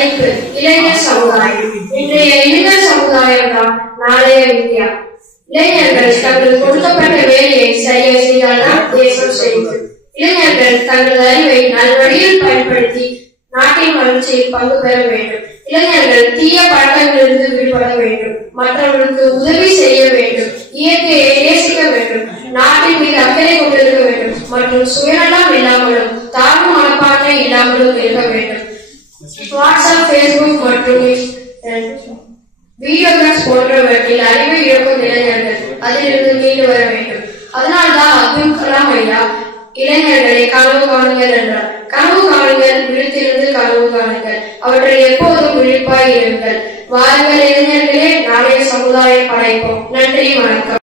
தலைப்பு இளைஞர் சமுதாயம். இன்றைய இளைஞர் சமுதாயம் தான் நாளைய இந்தியா. இளைஞர்கள் தங்கள் கொடுக்கப்பட்ட வேலையை சரியாக செய்தால்தான் தேசம் செழிக்கும். இளைஞர்கள் தங்கள் அறிவை நல்வழியில் பயன்படுத்தி நாட்டின் வளர்ச்சியில் பங்கு பெற வேண்டும். இளைஞர்கள் தீய பழக்கங்களிலிருந்து விடுபட வேண்டும். மற்றவர்களுக்கு உதவி செய்ய வேண்டும். இயற்கையை நேசிக்க வேண்டும். நாட்டின் மீது அக்கறை கொண்டிருக்க வேண்டும். மற்றும் சுயநலம் இல்லாமலும் தாழ்வு மனப்பான்மை இல்லாமலும் இருக்க வேண்டும். வாட்ஸ்அப், பேஸ்புக் மற்றும் வீடியோகிராஃப்ஸ் போன்றவற்றில் அறிவை இழக்கும் இளைஞர்கள் அதிலிருந்து மீண்டு வர வேண்டும். அதனால்தான் அப்துல் கலாம் ஐயா இளைஞர்களை கனவு காணுங்கள் என்றார். கனவு காணுங்கள், விழித்திருந்து கனவு காணுங்கள், அவற்றில் எப்போதும் விழிப்பாய் இருங்கள். வாருங்கள் இளைஞர்களே, நாளைய சமுதாயம் படைப்போம். நன்றி, வணக்கம்.